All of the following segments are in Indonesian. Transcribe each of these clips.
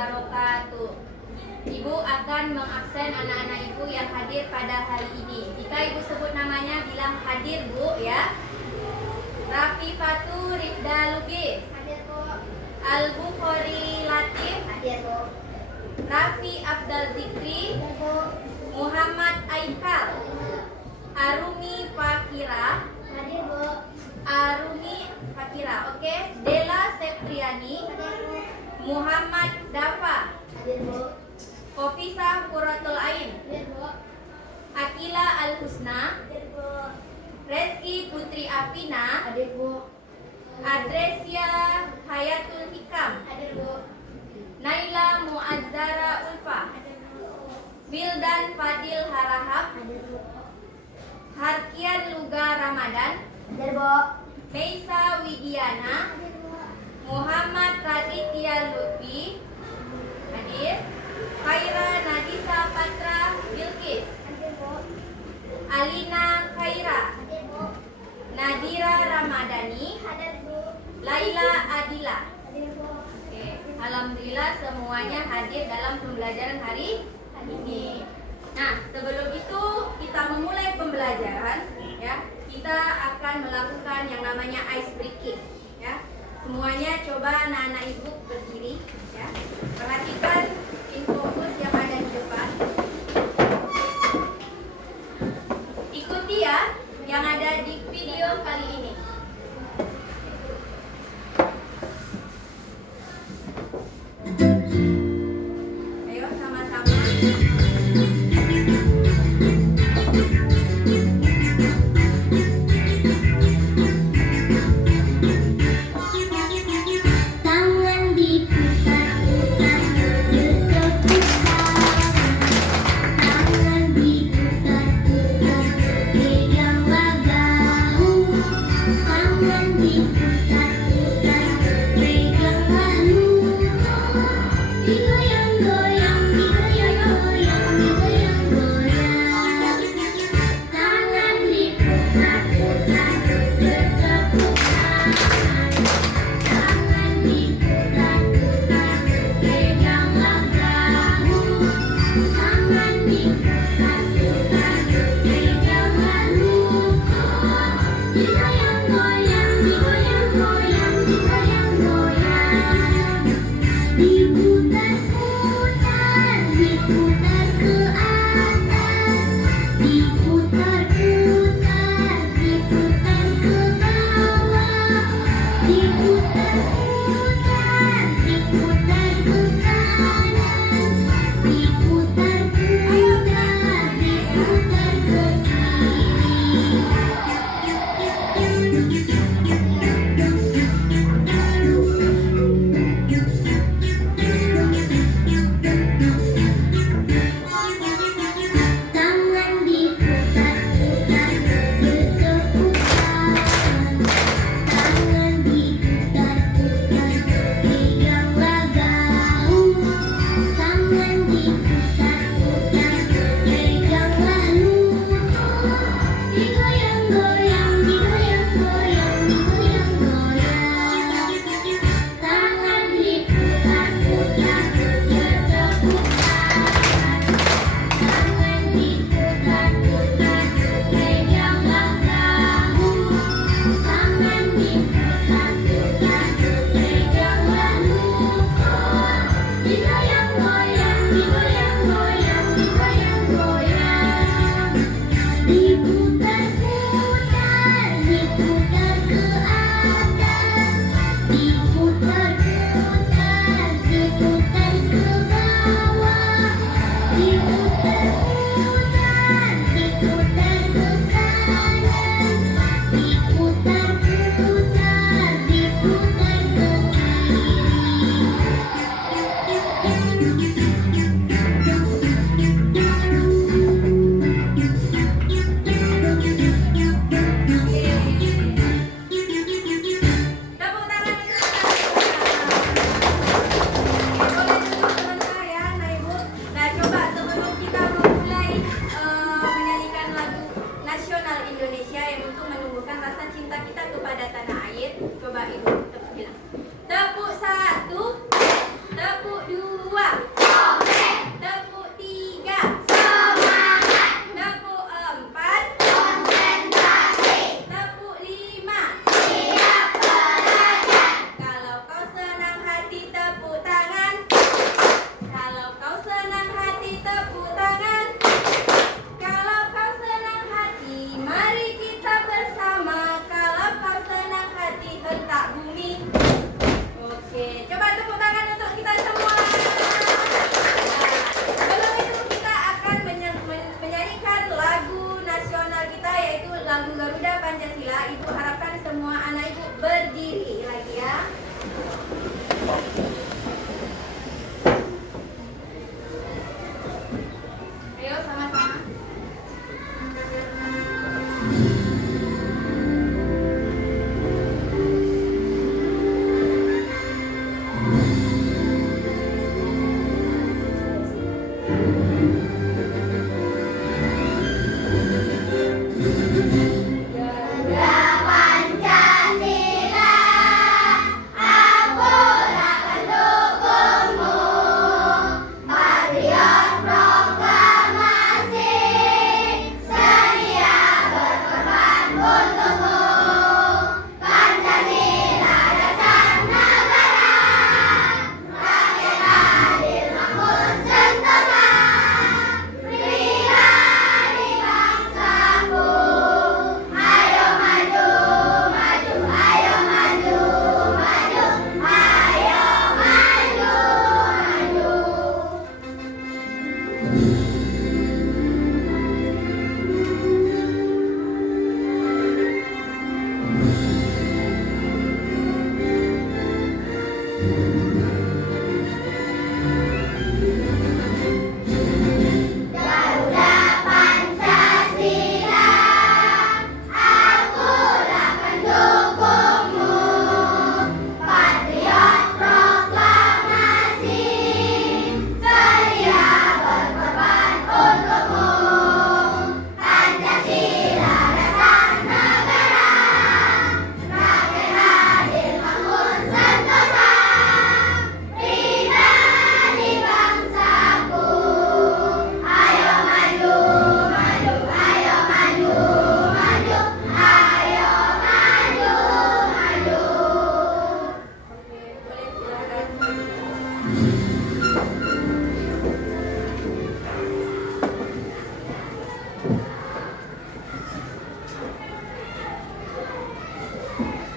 wabarakatuh. Ibu akan mengabsen anak-anak ibu yang hadir pada hari ini. Jika ibu sebut namanya, bilang hadir bu ya. Rafi Fatu Rifda Lubis. Hadir bu. Al-Bukhari Latif. Hadir bu. Rafi Abdal Zikri. Hadir bu. Muhammad Aikal. Arumi Fakira. Hadir bu. Arumi Fakira, oke. Dela Septriani. Hadir bu. Muhammad Dafa. Hadir bu. Kofisa Quratul Ain. Hadir bu. Akila Al-Husna. Hadir bu. Reski Putri Apina. Hadir bu. Adresia Hayatul Hikam. Hadir bu. Naila Muazzara Ulfa. Hadir bu. Wildan Fadil Harahap. Hadir bu. Harkian Luga Ramadan. Hadir bu. Meisa Widiana. Hadir bu. Muhammad Raditya Lutfi. Hadir. Khaira Nadisa Patra Bilkis. Hadir bu. Alina Khaira. Hadir bu. Nadira Ramadhani. Hadir bu. Laila Adila. Hadir bu. Oke, alhamdulillah semuanya hadir dalam pembelajaran hari ini. Nah, sebelum itu kita memulai pembelajaran ya. Kita akan melakukan yang namanya ice breaking ya. Semuanya coba anak-anak ibu berdiri ya. Perhatikan infografis yang ada di depan. Ikuti ya yang ada di video kali ini. Ayo sama-sama. Tangan diputar-putar, bergetar-getar. Tangan diputar-putar, pegang bahu. Tangan diputar-putar, pegang bahu. Digoyang-goyang, digoyang-goyang,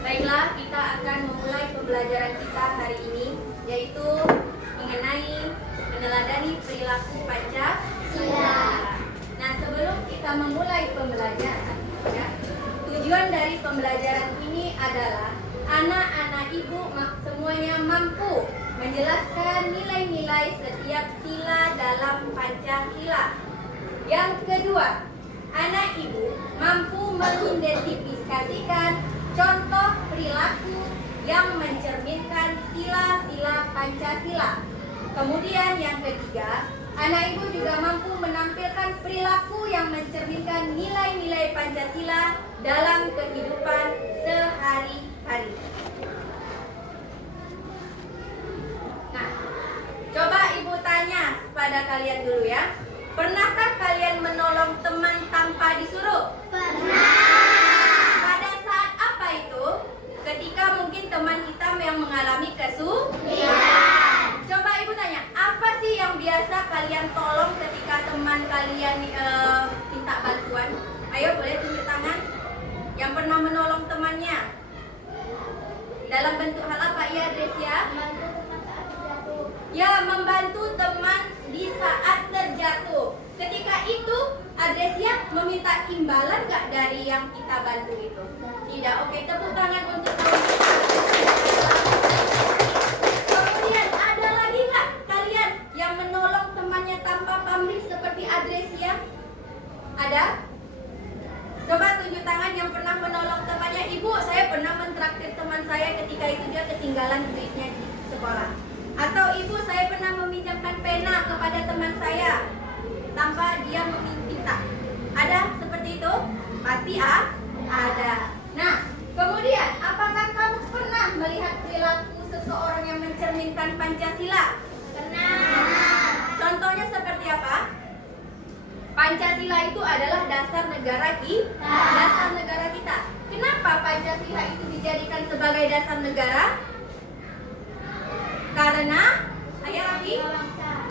Baiklah, kita akan memulai pembelajaran kita hari ini, yaitu mengenai meneladani perilaku Pancasila. Nah, sebelum kita memulai pembelajaran, ya, tujuan dari pembelajaran ini adalah anak-anak ibu semuanya mampu menjelaskan nilai-nilai setiap sila dalam Pancasila. Yang kedua, anak ibu mampu mengidentifikasikan contoh perilaku yang mencerminkan sila-sila Pancasila. Kemudian yang ketiga, anak ibu juga mampu menampilkan perilaku yang mencerminkan nilai-nilai Pancasila dalam kehidupan sehari-hari. Nah, coba ibu tanya pada kalian dulu ya. Pernahkah kalian menolong teman tanpa disuruh? Pada saat apa itu? Ketika mungkin teman kita yang mengalami kesulitan. Coba ibu tanya, apa sih yang biasa kalian tolong ketika teman kalian minta bantuan? Ayo boleh tunjuk tangan. Yang pernah menolong temannya. Dalam bentuk hal apa ya, Dresia? Ya, membantu teman di saat terjatuh. Ketika itu, Adresia meminta imbalan nggak dari yang kita bantu itu? Tidak. Oke, tepuk tangan untuk teman kita. Kemudian ada lagi nggak kalian yang menolong temannya tanpa pamrih seperti Adresia? Ada? Coba tunjuk tangan yang pernah menolong temannya. Ibu, saya pernah mentraktir teman saya ketika itu dia ketinggalan duitnya di sekolah. Atau ibu, saya pernah meminjamkan pena kepada teman saya tanpa dia meminta. Ada seperti itu? Pasti ada. Nah, kemudian apakah kamu pernah melihat perilaku seseorang yang mencerminkan Pancasila? Pernah. Contohnya seperti apa? Pancasila itu adalah dasar negara kita. Kenapa Pancasila itu dijadikan sebagai dasar negara? Karena, ayo Rafi,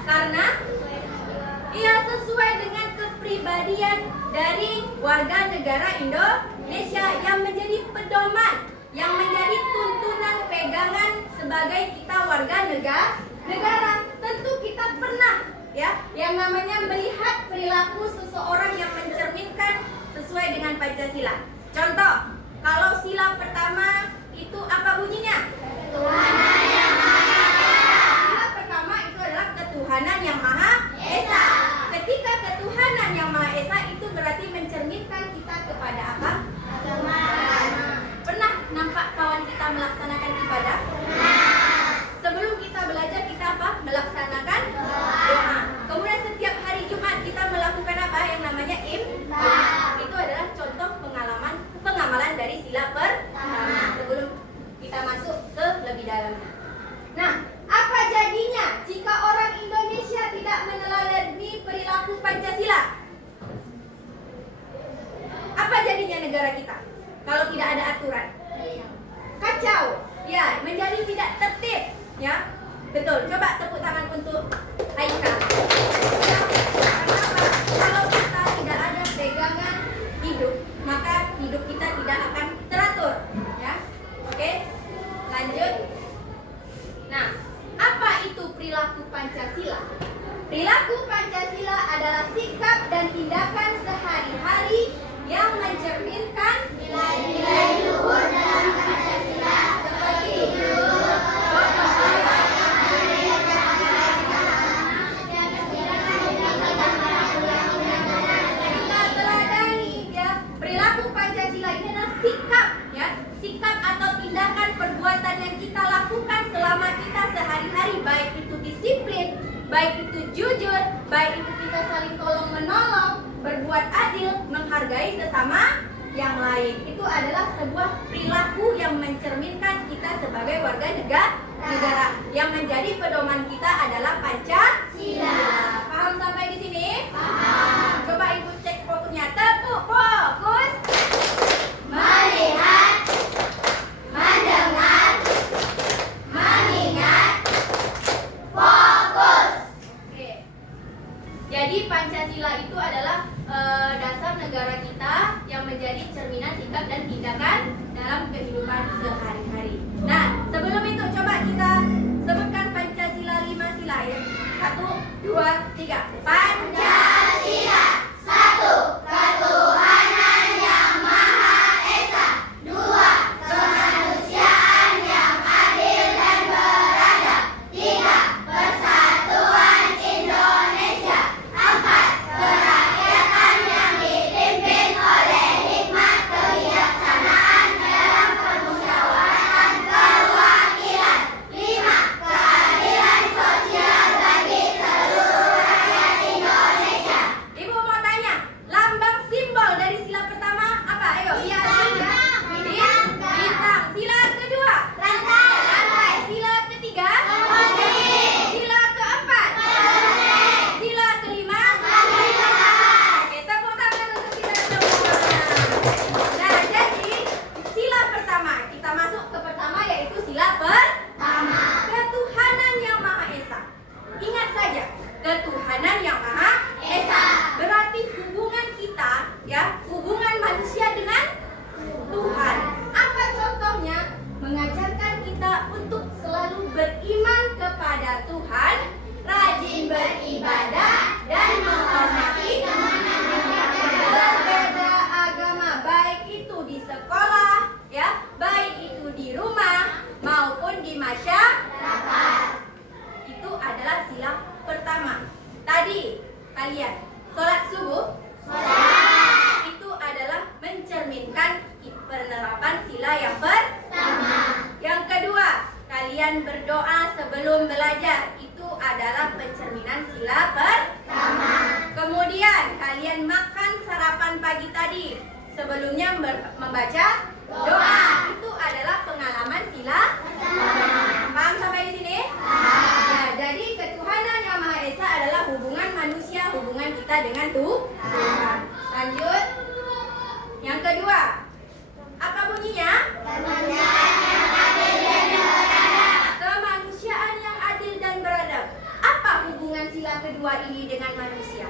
karena ia sesuai dengan kepribadian dari warga negara Indonesia yang menjadi pedoman, yang menjadi tuntunan pegangan sebagai kita warga negara. Tentu kita pernah ya yang namanya melihat perilaku seseorang yang mencerminkan sesuai dengan Pancasila. Contoh, kalau sila pertama itu apa bunyinya? Ketuhanan yang Maha Esa. Sila pertama itu adalah ketuhanan yang Maha Esa. Ketika ketuhanan yang Maha Esa itu berarti mencerminkan kita kepada apa? Agama. Pernah nampak kawan kita melaksanakan ibadah? Pernah. Sebelum kita belajar kita apa? Melaksanakan doa. Kemudian Pancasila. Perilaku Pancasila adalah sikap dan tindakan sehari-hari yang mencerminkan nilai-nilai luhur dalam Pancasila seperti kita teladani ya. Perilaku Pancasila ini adalah sikap ya, sikap atau tindakan perbuatan yang kita lakukan selama kita sehari-hari, baik itu disiplin, baik itu jujur, baik itu kita saling tolong menolong, berbuat adil, menghargai sesama yang lain. Itu adalah sebuah perilaku yang mencerminkan kita sebagai warga negara. Yang menjadi pedoman kita adalah Pancasila. Paham sampai di sini? Paham. Coba Ibu cek fokusnya. Tepuk fokus. Melihat, mendengar, mengingat, fokus. Oke. Jadi Pancasila itu adalah dasar negara kita yang menjadi cerminan sikap dan tindakan dalam kehidupan sehari-hari. Nah, sebelum itu coba kita sebutkan Pancasila 5 sila ya. 1, 2, 3. Pancasila. 1. Ketuhanan yang Maha Esa. 2. Kemanusiaan yang adil dan beradab. 3. Persatuan Indonesia. 4. Kerakyatan yang dipimpin oleh hikmat kebijaksanaan dalam permusyawaratan perwakilan. 5. Keadilan sosial bagi seluruh rakyat Indonesia. Ibu mau tanya, lambang simbol dari sila pertama apa? Ayo, iya tiga. Bintang. Sila kedua? Rantai. Sila ketiga? Sila keempat? Sila kelima? Oke, tepuk tangan untuk kita semua. Nah, jadi sila pertama, kita masuk ke pertama yaitu sila pertama. Ketuhanan yang Maha Esa. Ingat saja, ketuhanan yang Maha Esa. Berarti hubungan kita ya, hubungan manusia dengan Tuhan. Apa contohnya? Mengajarkan kita untuk selalu beriman kepada Tuhan, rajin beribadah dan menghormati berbeda agama, baik itu di sekolah ya, baik itu di rumah maupun di masyarakat. Itu adalah sila pertama. Tadi kalian sholat subuh, itu adalah mencerminkan penerapan sila yang pertama. Yang kedua, kalian berdoa sebelum belajar, itu adalah pencerminan sila pertama. Kemudian kalian makan sarapan pagi tadi, sebelumnya membaca doa, itu adalah pengalaman sila pertama. Paham sampai di sini? Ya, jadi ketuhanan yang Maha Esa adalah hubungan manusia, hubungan kita dengan Tuhan. Lanjut. Yang kedua, apa bunyinya? Kemanusiaan yang adil dan beradab. Apa hubungan sila kedua ini dengan manusia?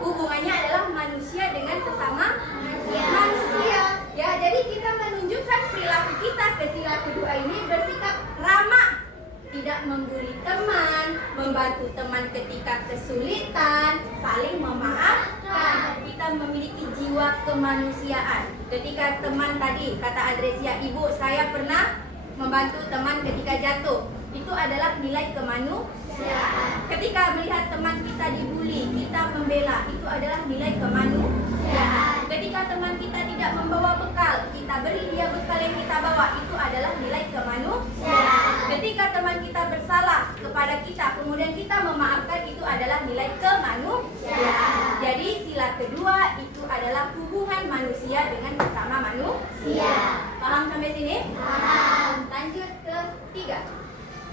Hubungannya adalah manusia dengan sesama manusia. Ya, jadi kita menunjukkan perilaku kita ke sila kedua ini bersikap ramah, tidak membuli teman, membantu teman ketika kesulitan, saling memaafkan. Kita memiliki jiwa kemanusiaan. Ketika teman tadi, kata Adresia, ibu saya pernah membantu teman ketika jatuh. Itu adalah nilai kemanusiaan. Ketika melihat teman kita dibuli, kita membela, itu adalah nilai kemanusiaan. Ketika teman kita tidak membawa bekal, kita beri dia bekal yang kita bawa, itu adalah nilai kemanusiaan. Ketika teman kita bersalah kepada kita, kemudian kita memaafkan, itu adalah nilai kemanusiaan. Jadi sila kedua itu adalah hubungan manusia dengan sesama manusia. Paham sampai sini? Paham. Lanjut ke 3.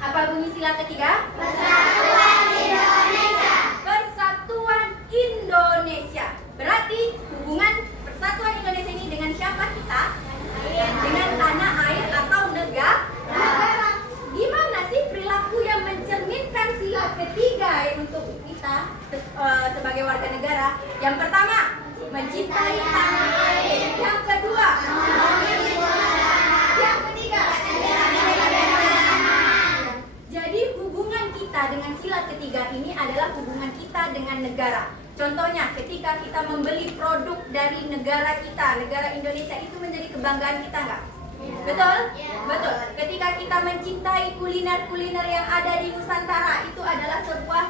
Apa bunyi sila ketiga? Persatuan Indonesia. Persatuan Indonesia. Berarti hubungan persatuan Indonesia ini dengan siapa kita? Dengan tanah air atau negara. Gimana sih perilaku yang mencerminkan sila ketiga untuk kita sebagai warga negara? Yang pertama, mencintai tanah air. Yang kedua, yang ketiga, jadi hubungan kita dengan sila ketiga ini ini adalah hubungan kita dengan negara. Contohnya, ketika kita membeli produk dari negara kita, negara Indonesia, itu menjadi kebanggaan kita nggak? Betul? Betul. Ketika kita mencintai kuliner-kuliner yang ada di Nusantara, itu adalah sebuah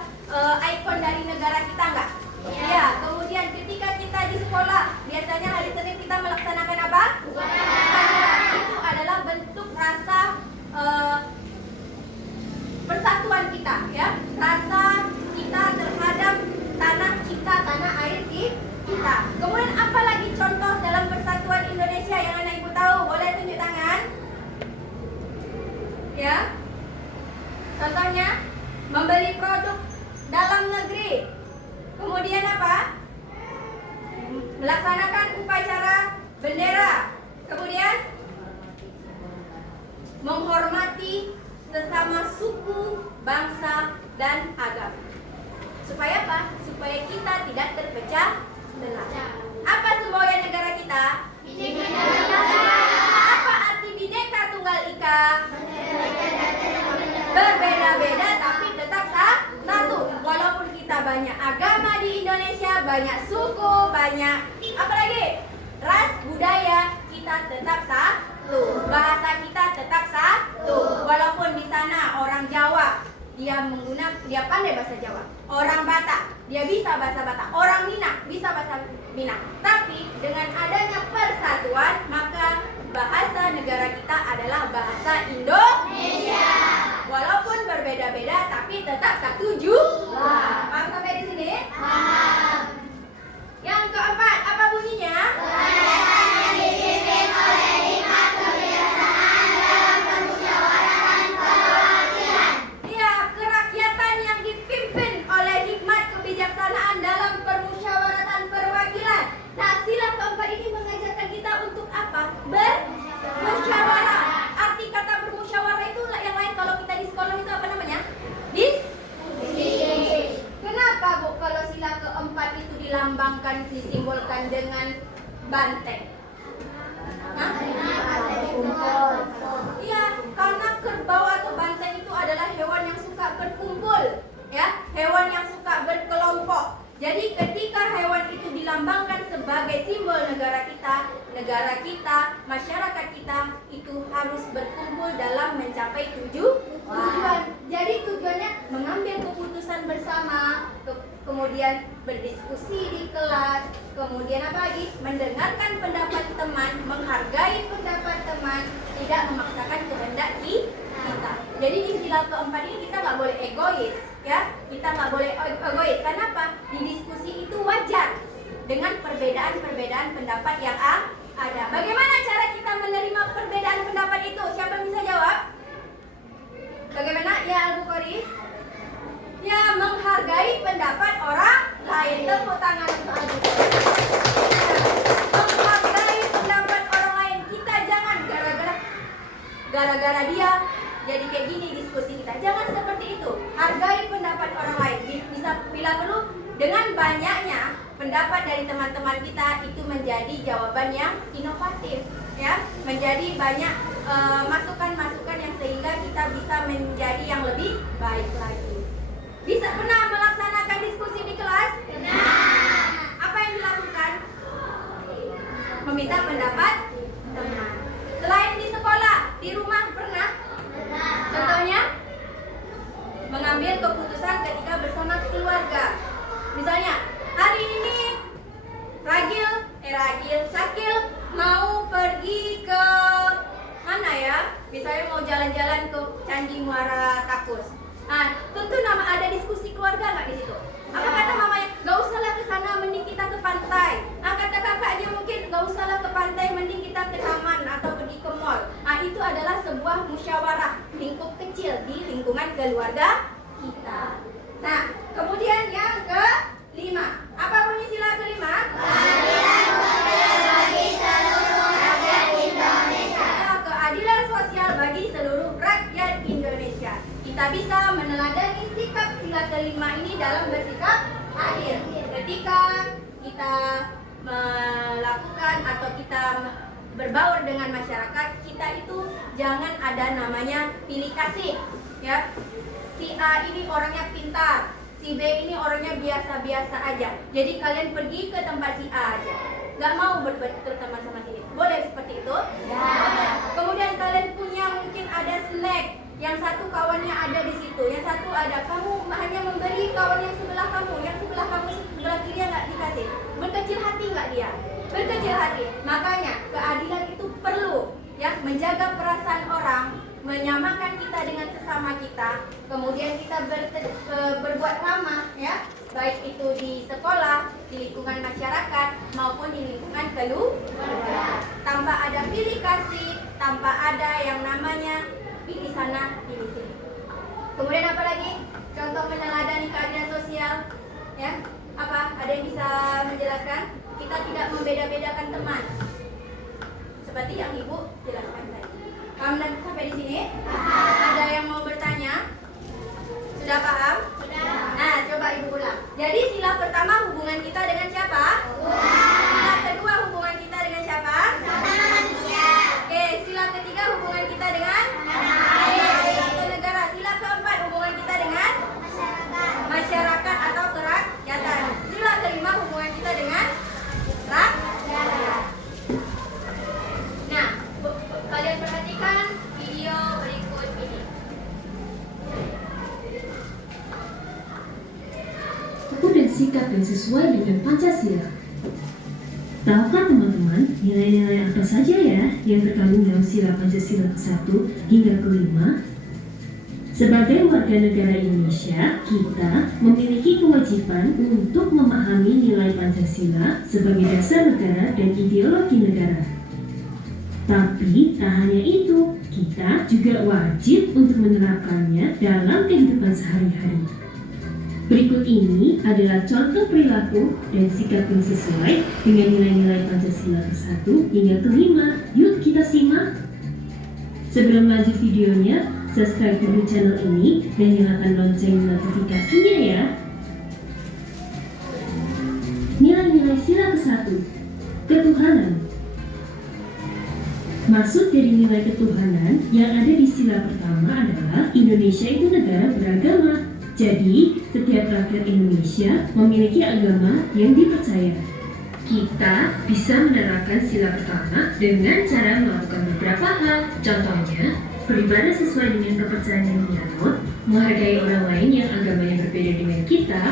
ikon dari negara kita nggak? Ya. Kemudian ketika kita di sekolah, biasanya hari Senin kita melaksanakan apa? Upacara. Itu adalah bentuk rasa persatuan kita, ya. Rasa kita terhadap tanah kita, tanah air kita. Kemudian apa lagi contoh dalam persatuan Indonesia yang anak ibu tahu? Boleh tunjuk tangan? Ya. Contohnya membeli produk dalam negeri. Kemudian apa? Melaksanakan upacara bendera. Kemudian menghormati sesama suku, bangsa, dan agama. Supaya apa? Supaya kita tidak terpecah belah. Apa semboyan negara kita? Apa arti Bhinneka Tunggal Ika? Berbeda-beda tapi tetap satu. Walaupun kita banyak agama di Indonesia, banyak suku, banyak apa lagi? Ras, budaya, kita tetap satu. Bahasa kita tetap satu. Walaupun di sana orang Jawa dia pandai bahasa Jawa. Orang Batak, dia bisa bahasa Batak. Orang Minang bisa bahasa Minang. Tapi dengan adanya persatuan, maka bahasa negara kita adalah bahasa Indonesia. Walaupun berbeda-beda, tapi tetap satu jua. Paham sampai di sini? Paham. Yang keempat, apa bunyinya? Kerakyatan dipimpin oleh hikmat kebijaksanaan dalam permusyawaratan perwakilan. Iya, kerakyatan yang dipimpin oleh hikmat kebijaksanaan dalam permusyawaratan perwakilan. Nah, sila keempat ini mengajarkan kita untuk apa? Bermusyawarah. Arti kata bermusyawarah itu yang lain kalau kita di sekolah itu apa namanya? Diskusi. Kenapa Bu kalau sila keempat itu dilambangkan, disimbolkan dengan banteng? Hah? Iya, karena kerbau atau banteng itu adalah hewan yang suka berkumpul, ya, hewan yang suka berkelompok. Jadi ketika hewan itu dilambangkan sebagai simbol negara kita, masyarakat kita itu harus berkumpul dalam mencapai tujuan. Jadi tujuannya mengambil keputusan bersama, kemudian berdiskusi di kelas, kemudian apa lagi? Mendengarkan pendapat teman, menghargai pendapat teman, tidak memaksakan kehendak kita. Jadi di sila keempat ini kita nggak boleh egois, ya. Kita nggak boleh egois. Kenapa? Di diskusi itu wajar dengan perbedaan-perbedaan pendapat yang ada. Bagaimana cara kita menerima perbedaan pendapat itu? Siapa yang bisa jawab? Bagaimana? Ya, Al-Bukhari? Ya, menghargai pendapat orang lain. Tepuk tangan untuk Al-Bukhari. Menghargai pendapat orang lain. Kita jangan gara-gara dia jadi kayak gini diskusi kita. Jangan seperti itu. Hargai pendapat orang lain. Bisa bila perlu dengan banyaknya pendapat dari teman-teman kita itu menjadi jawaban yang inovatif, ya. Menjadi banyak masukan-masukan yang sehingga kita bisa menjadi yang lebih baik lagi. Bisa pernah melaksanakan diskusi di kelas? Pernah. Apa yang dilakukan? Meminta pendapat teman. Selain di sekolah, di rumah pernah? Pernah. Contohnya? Mengambil keputusan ketika bersama keluarga. Misalnya, hari ini Sakil mau pergi ke mana ya? Misalnya mau jalan-jalan ke Candi Muara Takus. Nah, tentu ada diskusi keluarga nggak di situ? Apa kata mamanya? Gak usahlah ke sana, mending kita ke pantai. Nah, kata kakaknya mungkin gak usahlah ke pantai, mending kita ke taman atau pergi ke mall. Nah, itu adalah sebuah musyawarah lingkup kecil di lingkungan keluarga kita. Nah, kemudian yang kelima, apa bunyi sila kelima? Keadilan sosial bagi seluruh rakyat Indonesia. Keadilan sosial bagi seluruh rakyat Indonesia. Kita bisa meneladani sikap sila kelima ini dalam bersikap adil. Ketika kita melakukan atau kita berbaur dengan masyarakat, kita itu jangan ada namanya pilih kasih, ya. Si A ini orangnya pintar, si B ini orangnya biasa-biasa aja. Jadi kalian pergi ke tempat si A aja. Gak mau berteman sama si B. Boleh seperti itu? Ya. Kemudian kalian punya mungkin ada snack. Yang satu kawannya ada di situ, yang satu ada. Kamu hanya memberi kawan yang sebelah kamu sebelah kiri nggak dikasih. Berkecil hati nggak dia? Berkecil hati. Makanya keadilan itu perlu, ya, menjaga perasaan orang, menyamakan kita dengan sesama kita. Kemudian kita berbuat ramah, ya, baik itu di sekolah, di lingkungan masyarakat maupun di lingkungan keluarga. Tanpa ada pilih kasih, tanpa ada yang namanya pilih sana, pilih sini. Kemudian apa lagi? Contoh meneladani keadilan sosial, ya. Apa? Ada yang bisa menjelaskan? Kita tidak membeda-bedakan teman. Seperti yang Ibu jelaskan tadi. Paham dan sampai di sini? Ada yang mau bertanya? Sudah paham? Sudah. Nah, coba Ibu ulang. Jadi sila pertama hubungan kita dengan siapa? Sila kedua hubungan kita dengan siapa? Manusia. Oke, sila ketiga hubungan kita dengan atau negara. Sila keempat hubungan kita dengan masyarakat atau kerakyatan. Sila kelima hubungan kita dengan rakyat. Nah, kalian perhatikan video berikut ini. Aku dan sikap yang sesuai dengan Pancasila. Tahukah teman-teman nilai-nilai apa saja ya yang terkandung dalam sila Pancasila ke-1 hingga ke-5? Sebagai warga negara Indonesia, kita memiliki kewajiban untuk memahami nilai Pancasila sebagai dasar negara dan ideologi negara. Tapi tak hanya itu, kita juga wajib untuk menerapkannya dalam kehidupan sehari-hari. Berikut ini adalah contoh perilaku dan sikap yang sesuai dengan nilai-nilai Pancasila ke-1 hingga ke-5. Yuk kita simak. Sebelum lanjut videonya, subscribe dulu channel ini dan nyalakan lonceng notifikasinya ya. Nilai-nilai sila ke-1, ketuhanan. Maksud dari nilai ketuhanan yang ada di sila pertama adalah Indonesia itu negara beragama. Jadi, setiap rakyat Indonesia memiliki agama yang dipercaya. Kita bisa menerapkan sila pertama dengan cara melakukan beberapa hal. Contohnya, beribadah sesuai dengan kepercayaan yang dianut, menghargai orang lain yang agamanya berbeda dengan kita,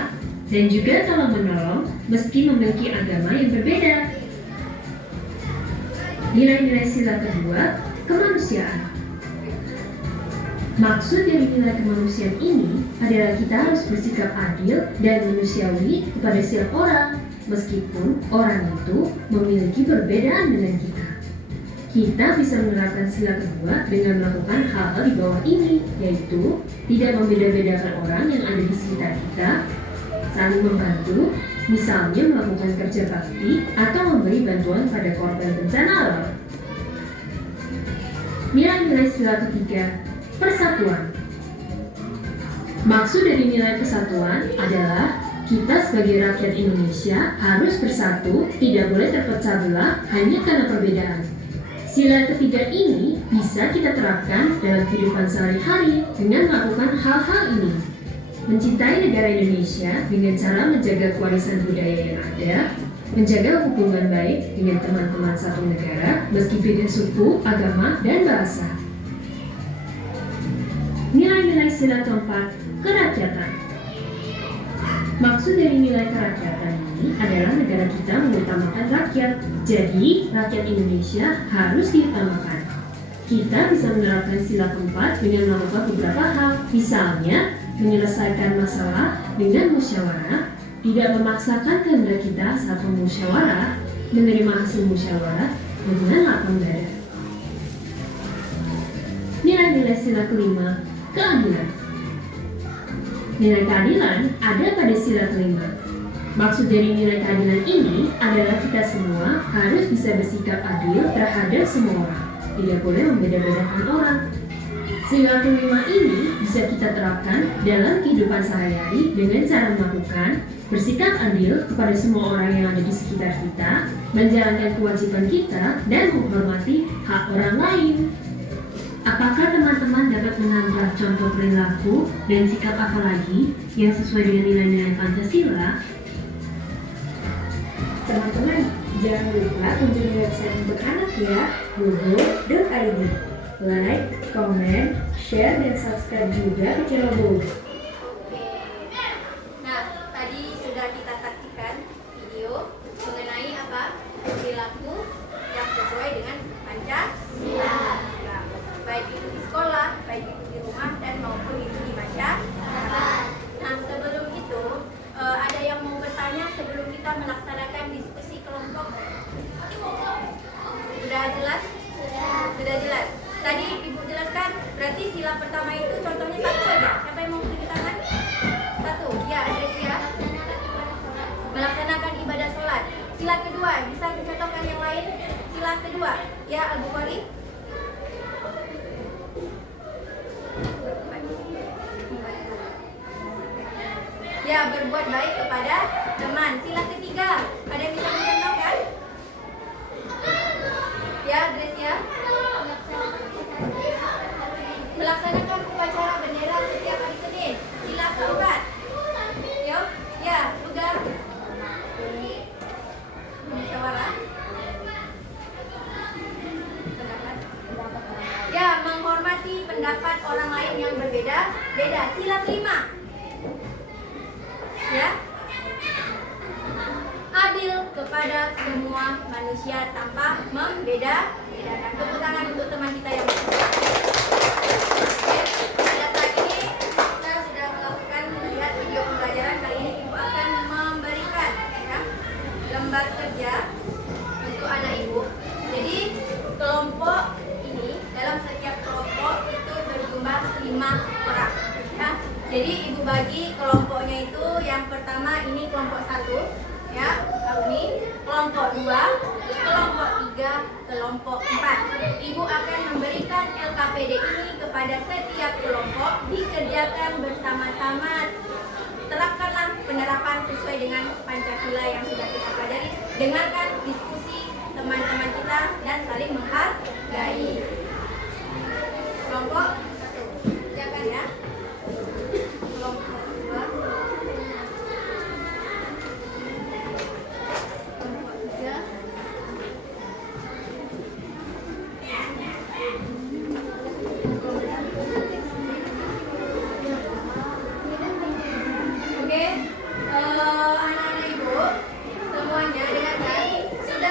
dan juga tolong-menolong meski memiliki agama yang berbeda. Nilai-nilai sila kedua, kemanusiaan. Maksud dari nilai kemanusiaan ini adalah kita harus bersikap adil dan manusiawi kepada setiap orang, meskipun orang itu memiliki perbedaan dengan kita. Kita bisa menerapkan sila kedua dengan melakukan hal-hal di bawah ini, yaitu tidak membeda-bedakan orang yang ada di sekitar kita, saling membantu, misalnya melakukan kerja bakti atau memberi bantuan pada korban bencana alam. Nilai-nilai sila ketiga, persatuan. Maksud dari nilai persatuan adalah kita sebagai rakyat Indonesia harus bersatu, tidak boleh terpecah belah hanya karena perbedaan. Sila ketiga ini bisa kita terapkan dalam kehidupan sehari-hari dengan melakukan hal-hal ini. Mencintai negara Indonesia dengan cara menjaga kewarisan budaya yang ada, menjaga hubungan baik dengan teman-teman satu negara meski beda suku, agama, dan bahasa. Nilai-nilai sila keempat, kerakyatan. Maksud dari nilai kerakyatan ini adalah negara kita mengutamakan rakyat. Jadi, rakyat Indonesia harus diutamakan. Kita bisa menerapkan sila keempat dengan melakukan beberapa hal. Misalnya, menyelesaikan masalah dengan musyawarah, tidak memaksakan kehendak kita saat bermusyawarah, menerima hasil musyawarah dengan lapang dada. Nilai-nilai sila kelima, keadilan. Nilai keadilan ada pada sila kelima. Maksud dari nilai keadilan ini adalah kita semua harus bisa bersikap adil terhadap semua orang. Tidak boleh membeda-bedakan orang. Sila kelima ini bisa kita terapkan dalam kehidupan sehari-hari dengan cara melakukan bersikap adil kepada semua orang yang ada di sekitar kita, menjalankan kewajiban kita, dan menghormati hak orang lain. Apakah teman-teman dapat menambah contoh perilaku dan sikap apa lagi yang sesuai dengan nilai-nilai Pancasila? Teman-teman, jangan lupa kunjungi website untuk anak ya, bobo.id. Like, comment, share, dan subscribe juga ke channel Bobo. Nah, tadi sudah kita saksikan video mengenai apa? Perilaku yang sesuai dengan Pancasila. Nah, baik itu di sekolah, baik itu di rumah, dan maupun itu di masyarakat. Nah, sebelum itu ada yang mau bertanya sebelum kita melaksanakan diskusi kelompok? Sudah jelas? Sudah jelas. Tadi Ibu jelaskan, berarti sila pertama itu contohnya satu aja. Siapa yang mau beri tangan? Satu. Ya, ada ya. Melaksanakan ibadah sholat. Sila kedua, bisa mencontohkan yang lain? Sila kedua, ya Al-Bukhari. Ya, berbuat baik kepada teman. Sila ketiga, ada yang bisa mencontohkan? Ya, Gracia. Melaksanakan upacara bendera setiap hari Senin. Sila keempat. Yo, ya, juga. Musyawarah. Ya, menghormati pendapat orang lain yang berbeda-beda. Sila kelima. Ya. Adil kepada semua manusia tanpa membeda-bedakan. Tepuk tangan untuk teman kita yang pada saat ini kita sudah melakukan melihat video pembelajaran. Kali ini Ibu akan memberikan ya, lembar kerja untuk anak Ibu. Jadi kelompok ini dalam setiap kelompok itu berjumlah 5 orang. Ya. Jadi Ibu bagi kelompoknya itu yang pertama ini kelompok 1 ya, ini kelompok 2, kelompok 3, kelompok 4. Ibu akan memberikan LKPD ini kepada setiap kelompok, dikerjakan bersama-sama. Terapkanlah penerapan sesuai dengan Pancasila yang sudah kita pelajari. Dengarkan diskusi teman-teman kita dan saling menghargai. Kelompok 1, kerjakan ya. Kelompok 2, kelompok 3. Oke, anak-anak Ibu semuanya dengarkan. Sudah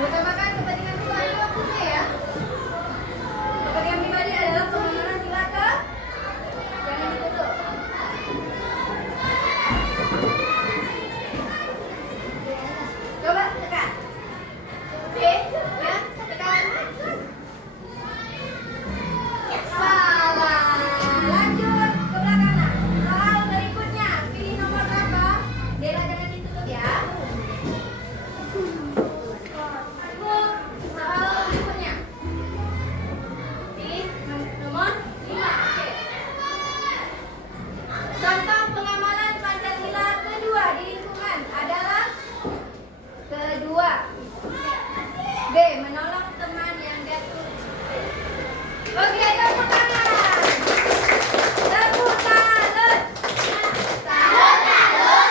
Mengutamakan kepentingan bersama itu maksudnya ya. Kepentingan pribadi adalah pengamalan sila ke. Jangan ditutup. Coba tekan. Oke, ya, tekan. Salah. Lanjut ke belakang. Nah. Soal berikutnya, pilih nomor berapa? Dela jangan ditutup ya. Soal berikutnya. Pilih nomor 5. Oke. Contoh pengamalan Pancasila kedua di lingkungan adalah kedua. B. Menolong teman yang jatuh. Oke, tepuk tangan. Tepuk salut. Salut, salut.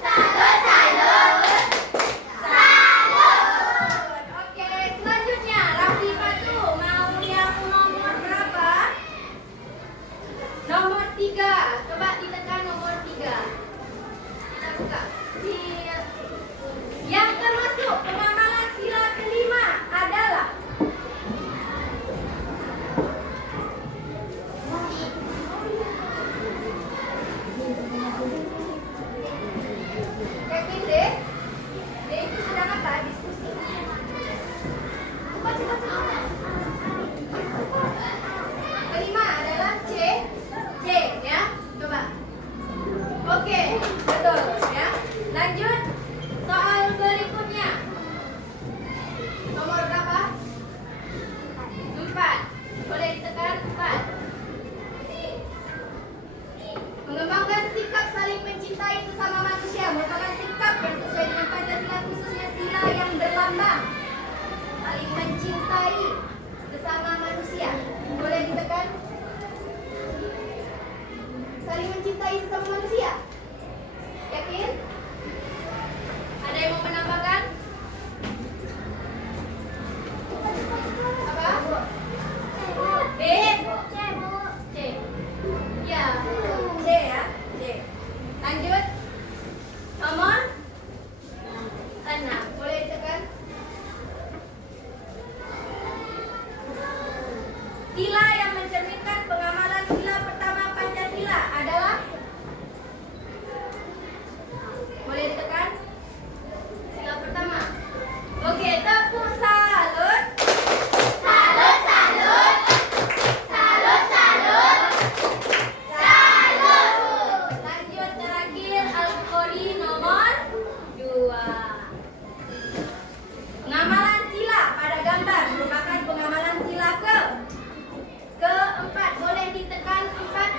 Salut, salut. Salut. Oke, selanjutnya Raffi Patu mau lihat nomor berapa? Nomor 3. Coba ditekan nomor 3. Kita buka. Yang termasuk pengamalan sila kelima adalah Yakin deh? Dia itu sedang apa? Diskusi. Kelima adalah C. C ya. Coba. Oke, betul ya. Lanjut. Soal berikutnya. Nomor berapa? 4. Boleh ditekan 4. Mengembangkan sikap saling mencintai sesama manusia merupakan sikap yang sesuai dengan Pancasila, khususnya sila yang berlambang saling mencintai sesama manusia. Boleh ditekan? Saling mencintai sesama manusia. Yakin? Ada yang mau menambahkan? Apa? B? C. Ya, C ya. C. Lanjut. Nomor 6. Boleh ditekan? Sila yang mencerminkan pengamalan sila pertama Pancasila adalah. Boleh ditekan? Sila pertama. Oke, tepuk salut. Salut, salut. Salut, salut. Salut. Lanjut terakhir Al-Qori nomor 2. Pengamalan sila pada gambar merupakan pengamalan sila keempat. Boleh ditekan 4.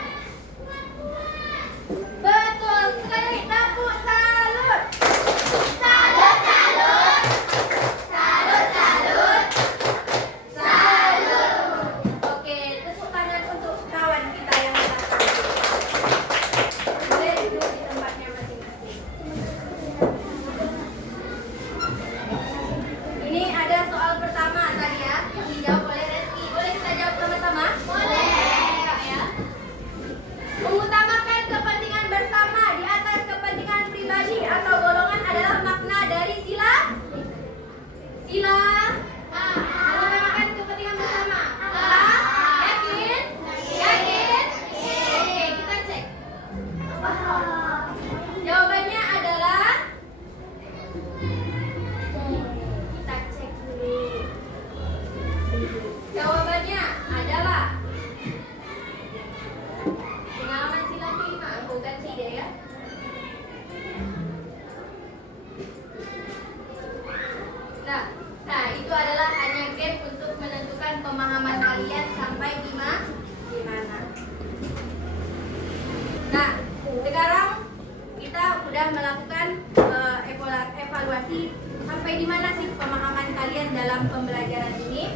Betul sekali. Tepuk salut. Salut, salut. Salut, salut. Salut. Oke, tepuk tangan untuk kawan kita yang belakang. Boleh duduk di tempatnya masing-masing. Ini ada soal pertama tadi ya, yang dijawab oleh Reski. Boleh kita jawab sama-sama? Boleh. Ya. Mengutamakan kepentingan bersama di atas kepentingan pribadi atau golongan adalah makna dari sila. Sila. Mengutamakan kepentingan bersama. A. Yakin? Yakin? Oke, kita cek. Jawabannya adalah. Kita cek dulu. Jawabannya adalah pengalaman sila kelima. Aku ganti deh ya. Nah, itu adalah hanya game untuk menentukan pemahaman kalian sampai di mana. Nah, sekarang kita udah melakukan evaluasi sampai di mana sih pemahaman kalian dalam pembelajaran ini.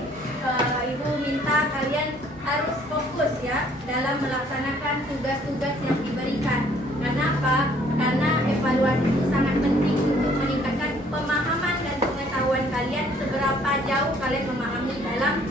Ibu minta kalian harus fokus ya dalam melaksanakan tugas-tugas yang diberikan. Kenapa? Karena evaluasi itu sangat penting untuk meningkatkan pemahaman dan pengetahuan kalian seberapa jauh kalian memahami dalam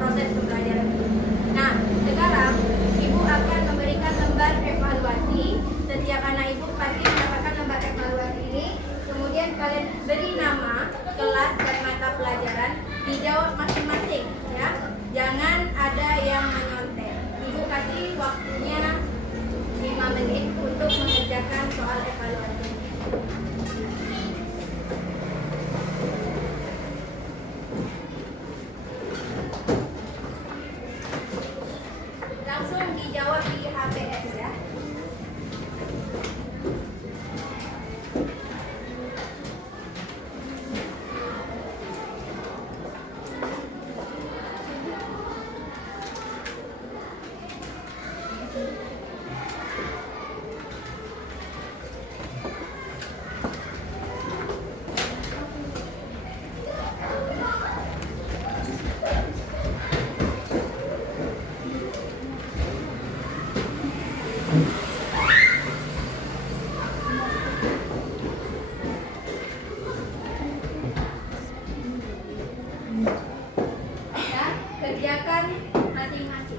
proses pembelajaran ini. Nah, sekarang Ibu akan memberikan lembar evaluasi. Setiap anak Ibu pasti mendapatkan lembar evaluasi ini. Kemudian kalian beri nama kelas menjelaskan mata pelajaran dijawab masing-masing ya. Jangan ada yang menyontek. Ibu kasih waktunya 5 menit untuk mengerjakan soal evaluasi. Langsung dijawab di HPS ya. Ya, kerjakan masing-masing.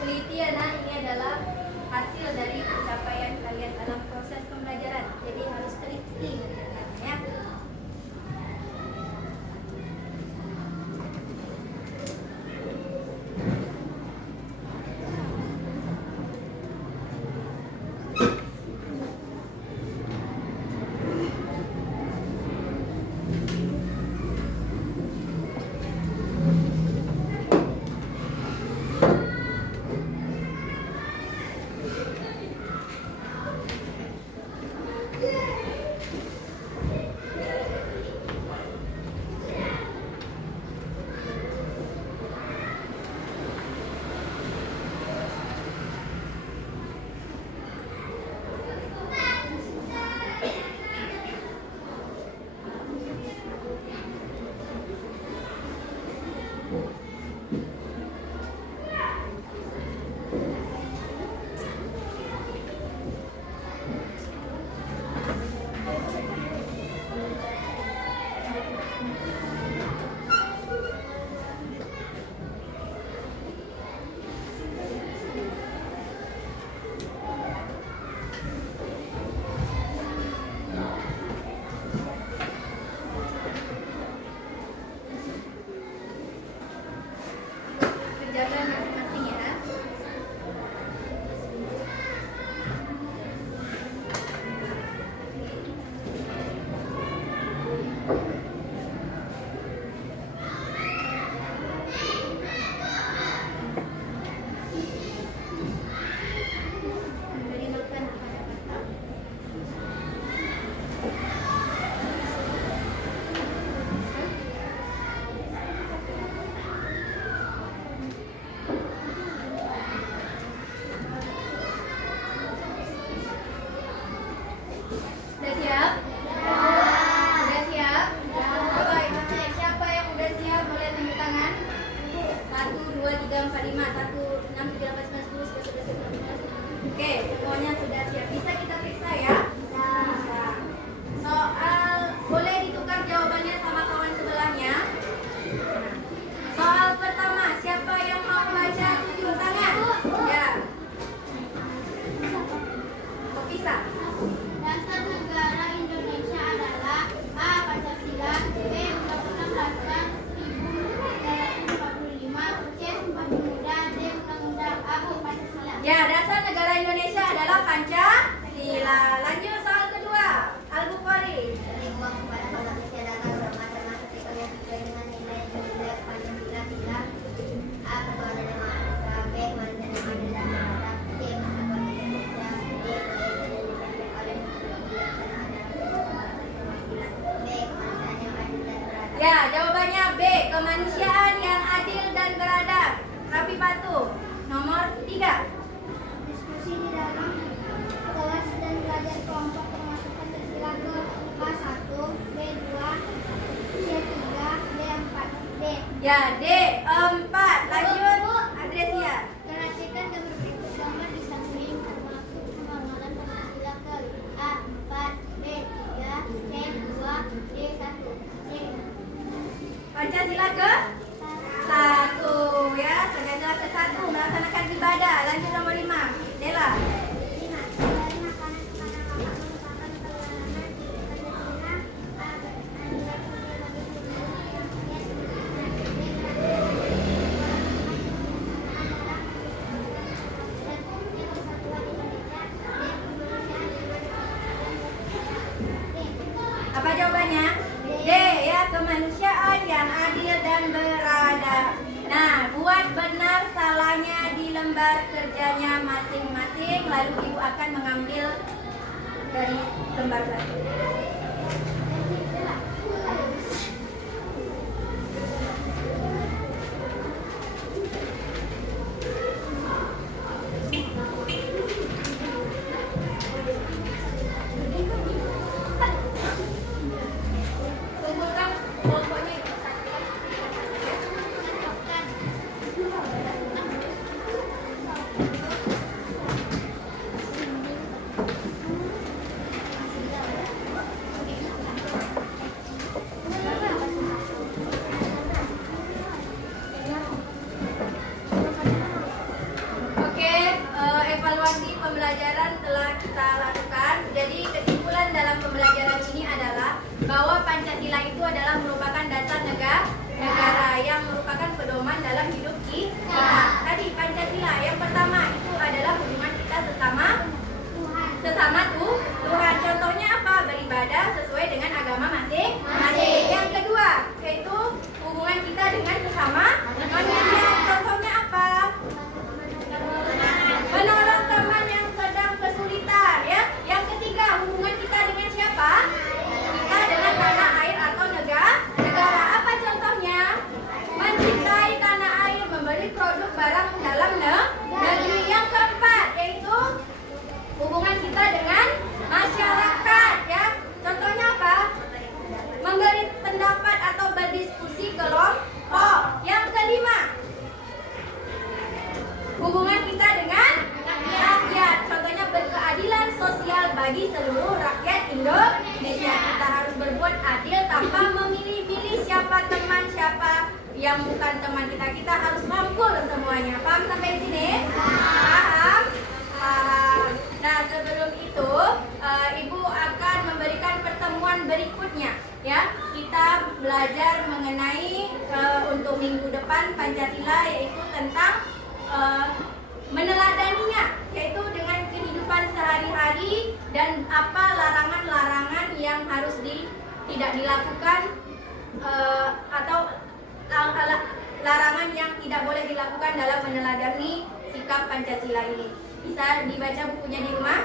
Teliti anak, ini adalah hasil dari pencapaian kalian dalam proses pembelajaran. Jadi harus teliti mengerjakannya ya. Kerjakan masing-masing ya. Beri makan kepada mata. Sudah siap? Sudah siap? Coba siapa yang udah siap boleh tunjuk tangan. 1, 2, 3, 4, 5 1, 6, 7, 8, 9, 10, 11, 12, 13. Oke, semuanya sudah siap. Bisa kita periksa ya? Bisa. Soal boleh ditukar jawabannya sama kawan sebelahnya. Soal pertama, siapa yang mau baca tunjuk tangan? Ya. Kok bisa? Dasar negara Indonesia adalah A. Pancasila, B. Undang-Undang Dasar 1945, C. Sumpah Pemuda, D. Undang-Undang Agung Pancasila. Ya, dasar negara Indonesia adalah Pancasila. Lanjut soal kedua. Al-Bukhari. Bahwa kepada manusia dalam bermacam-macam yang sesuai dengan nilai-nilai Pancasila kita A. Ketuhanan yang Maha Esa, B. Kemanusiaan yang adil dan beradab, C. Persatuan Indonesia. kemanusiaan yang adil dan beradab. Rapi Patuh. Nomor 3. Diskusi di dalam kelas dan belajar kelompok termasuk Pancasila ke K1, B2, C3, D4. D. Ya, D4. Lanjut, Adresia. Perhatikan gambar berikut gambar di samping termasuk penghormatan Pancasila ke A4, B3, C2, D1. C. Pancasila ke 1 ya. Pancasila ke 1 melaksanakan ibadah. Lanjut nomor 5. Dela. 5. Dari makanan kepada bapak merupakan perlawanan Pancasila Apa jawabannya? D ya, kemanusiaan yang adil dan beradab. Nah, buat benar salahnya di lembar kerjanya masing-masing, lalu ibu akan mengambil dari lembar satu. Kumpulkan pokoknya itu. Oke, evaluasi pembelajaran telah kita lakukan. Jadi kesimpulan dalam pembelajaran ini adalah bahwa Pancasila itu adalah merupakan dasar negara yang merupakan pedoman dalam hidup kita. Tadi Pancasila yang pertama itu adalah hubungan kita sesama Tuhan. Contohnya apa? Beribadah sesuai dengan agama masing-masing. Yang kedua yaitu hubungan kita dengan sesama manusia. Contohnya apa? Menolong teman yang sedang kesulitan ya. Yang ketiga, hubungan kita dengan siapa? Kita dengan tanah air atau negara. Apa contohnya? Mencintai tanah air, membeli produk barang dalam negeri. Yang keempat yaitu hubungan kita dengan masyarakat ya. Contohnya apa? Memberi pendapat atau berdiskusi kelompok. Yang kelima, hubungan kita dengan rakyat. Contohnya berkeadilan sosial bagi seluruh rakyat Indonesia. Kita harus berbuat adil tanpa memilih-milih siapa teman, siapa yang bukan teman kita. Kita harus rangkul semuanya. Paham sampai sini? Paham? Paham. Nah, sebelum itu Ibu akan memberikan pertemuan berikutnya ya. Kita belajar mengenai untuk minggu depan Pancasila, yaitu tentang meneladaninya, yaitu dengan kehidupan sehari-hari dan apa larangan-larangan yang harus tidak dilakukan atau larangan yang tidak boleh dilakukan dalam meneladani sikap Pancasila ini. Bisa dibaca bukunya di rumah?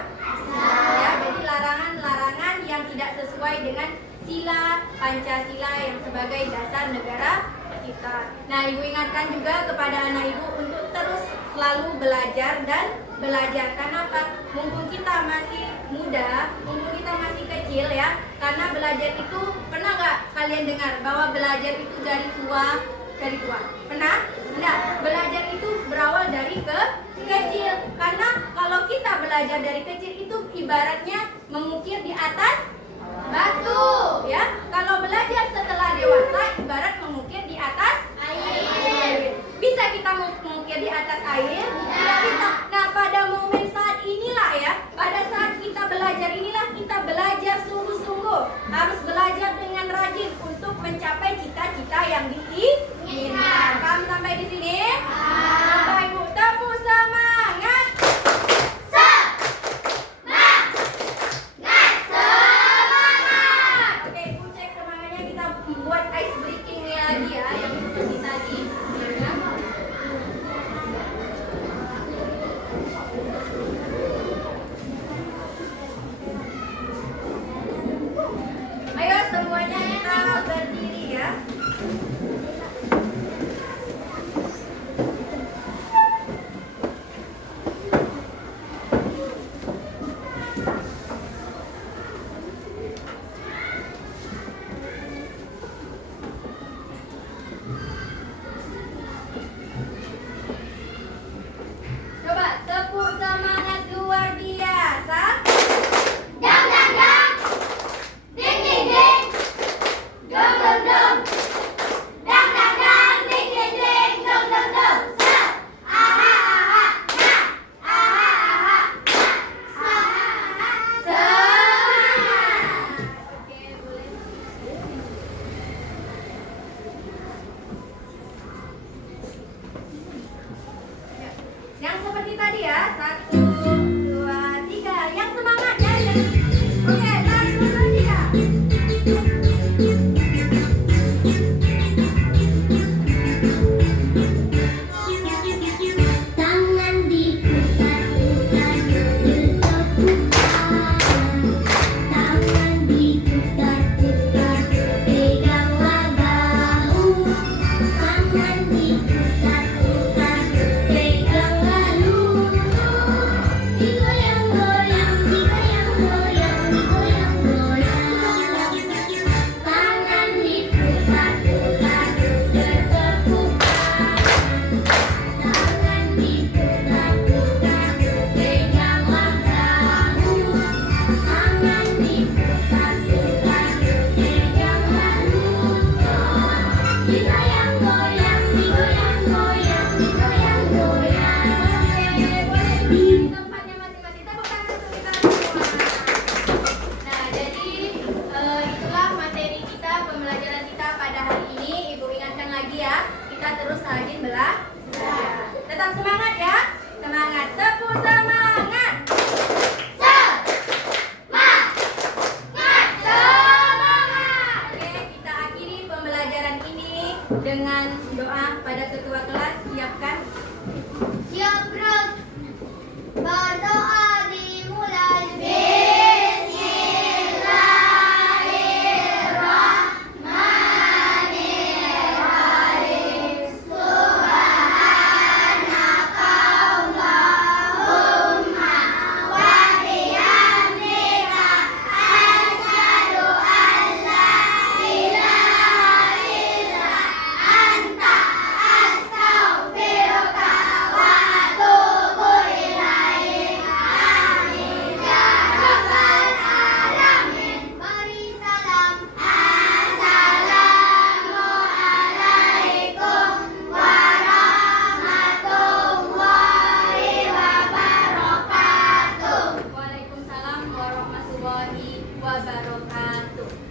Ya, jadi larangan-larangan yang tidak sesuai dengan sila Pancasila yang sebagai dasar negara kita. Nah, Ibu ingatkan juga kepada anak Ibu untuk terus selalu belajar dan belajar. Karena apa? Mumpung kita masih muda, mumpung kita masih kecil ya. Karena belajar itu, pernah nggak kalian dengar bahwa belajar itu dari tua? Pernah? Enggak. Belajar itu berawal dari kecil. Karena kalau kita belajar dari kecil itu ibaratnya mengukir di atas batu ya. Kalau belajar setelah dewasa ibarat mengukir di atas air. Bisa kita mengukir di atas air? Tidak bisa. Nah, pada momen saat inilah ya, pada saat kita belajar inilah kita belajar sungguh-sungguh. Harus belajar dengan rajin untuk mencapai cita-cita yang diinginkan. Paham sampai di sini? Bapak Ibu, tepuk semangat. Oke, Ibu cek semangatnya, kita buat ice breakingnya lagi ya, yang seperti tadi. dengan doa pada ketua kelas. Siapkan? Siap, Bro. Berdoa dimulai. Beri salam. Assalamualaikum warahmatullahi wabarakatuh. Waalaikumsalam warahmatullahi wabarakatuh.